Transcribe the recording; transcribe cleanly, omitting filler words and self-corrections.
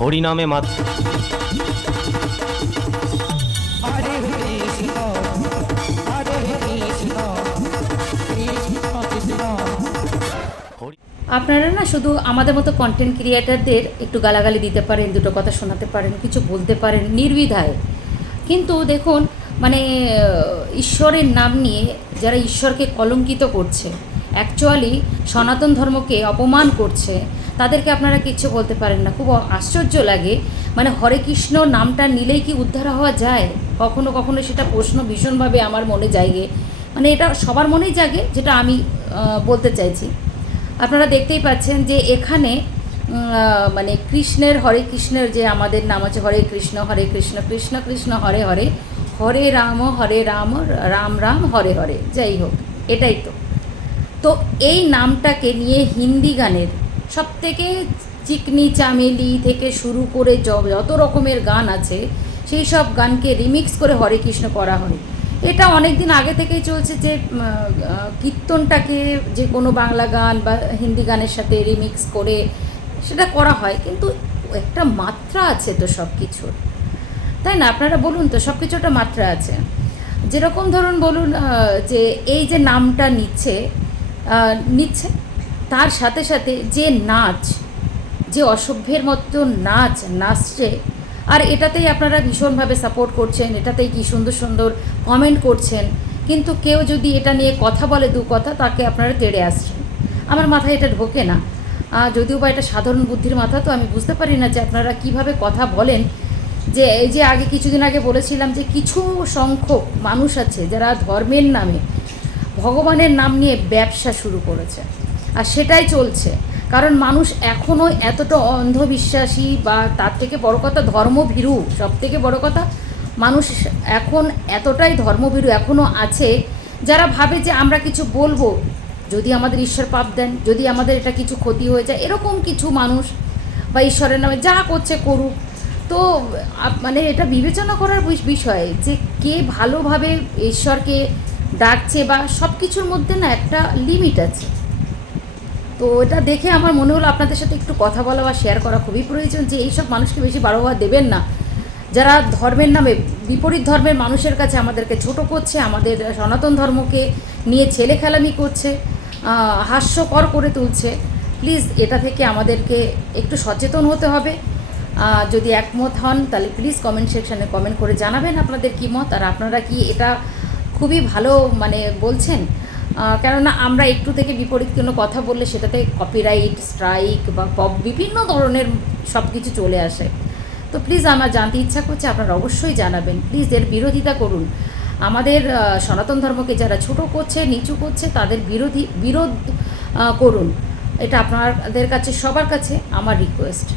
হরিনামে মাত হরে কৃষ্ণ হরে কৃষ্ণ কৃষ্ণ কৃষ্ণ। আপনারা না শুধু আমাদের মতো কন্টেন্ট ক্রিয়েটারদের একটু গালাগালি দিতে পারেন, দুটো কথা শোনাতে পারেন, কিছু বলতে পারেন নির্দ্বিধায়, কিন্তু দেখুন মানে ঈশ্বরের নাম নিয়ে যারা ঈশ্বরকে কলঙ্কিত করছে, অ্যাকচুয়ালি সনাতন ধর্মকে অপমান করছে, তাদেরকে আপনারা কিচ্ছু বলতে পারেন না। খুব আশ্চর্য লাগে, মানে হরে কৃষ্ণ নামটা নিলেই কি উদ্ধার হওয়া যায়? কখনো কখনো সেটা প্রশ্ন ভীষণভাবে আমার মনে জাগে, মানে এটা সবার মনেই জাগে, যেটা আমি বলতে চাইছি। আপনারা দেখতেই পাচ্ছেন যে এখানে মানে কৃষ্ণের, হরে কৃষ্ণের যে আমাদের নাম আছে হরে কৃষ্ণ কৃষ্ণ কৃষ্ণ হরে হরে, হরে রাম রাম রাম হরে হরে, যাই হোক এটাই তো। তো এই নামটাকে নিয়ে হিন্দি গানের সবথেকে চিকনি চামেলি থেকে শুরু করে যত রকমের গান আছে সেই সব গানকে রিমিক্স করে হরে কৃষ্ণ করা হয়। এটা অনেক দিন আগে থেকেই চলছে যে কীর্তনটাকে যে কোনো বাংলা গান বা হিন্দি গানের সাথে রিমিক্স করে সেটা করা হয়, কিন্তু একটা মাত্রা আছে তো সব কিছুর, তাই না? আপনারা বলুন তো, সব কিছু একটা মাত্রা আছে। যেরকম ধরুন বলুন যে এই যে নামটা নিচ্ছে তার সাথে সাথে যে নাচ, যে অসভ্যের মতো নাচছে, আর এটাতেই আপনারা ভীষণভাবে সাপোর্ট করছেন, এটাতেই কি সুন্দর সুন্দর কমেন্ট করছেন, কিন্তু কেউ যদি এটা নিয়ে কথা বলে দু কথা, তাকে আপনারা তেড়ে আসছেন। আমার মাথায় এটা ঢোকে না, যদিও বা এটা সাধারণ বুদ্ধির মাথা, তো আমি বুঝতে পারি না যে আপনারা কিভাবে কথা বলেন। যে এই যে আগে কিছুদিন আগে বলেছিলাম যে কিছু সংখ্যক মানুষ আছে যারা ধর্মের নামে ভগবানের নাম নিয়ে ব্যবসা শুরু করেছে, আর সেটাই চলছে। কারণ মানুষ এখনও এতটা অন্ধবিশ্বাসী, বা তার থেকে বড় কথা ধর্মভীরু, সব থেকে বড় কথা মানুষ এখন এতটাই ধর্মভীরু এখনও আছে, যারা ভাবে যে আমরা কিছু বলবো যদি আমাদের ঈশ্বর পাপ দেন, যদি আমাদের এটা কিছু ক্ষতি হয়ে যায়, এরকম কিছু মানুষ, বা ঈশ্বরের নামে যা করছে করুক। তো মানে এটা বিবেচনা করার বিষয় যে কে ভালোভাবে ঈশ্বরকে ডাকছে, বা সব কিছুর মধ্যে না একটা লিমিট আছে। তো এটা দেখে আমার মনে হলো আপনাদের সাথে একটু কথা বলা বা শেয়ার করা খুবই প্রয়োজন, যে এইসব মানুষকে বেশি বাড়াবা দেবেন না, যারা ধর্মের নামে বিপরীত ধর্মের মানুষের কাছে আমাদেরকে ছোট করছে, আমাদের সনাতন ধর্মকে নিয়ে ছেলে খেলামি করছে, হাস্যকর করে তুলছে। প্লিজ এটা থেকে আমাদেরকে একটু সচেতন হতে হবে। যদি একমত হন তাহলে প্লিজ কমেন্ট সেকশানে কমেন্ট করে জানাবেন আপনাদের কী মত, আর আপনারা কি এটা খুবই ভালো মানে বলছেন। কেননা আমরা একটু থেকে বিপরীত কোনো কথা বললে সেটাতে কপিরাইট স্ট্রাইক বা বিভিন্ন ধরনের সব কিছু চলে আসে। তো প্লিজ আমার জানতে ইচ্ছা করছে, আপনারা অবশ্যই জানাবেন। প্লিজ এর বিরোধিতা করুন। আমাদের সনাতন ধর্মকে যারা ছোট করছে, নিচু করছে, তাদের বিরোধ করুন। এটা আপনাদের কাছে, সবার কাছে আমার রিকোয়েস্ট।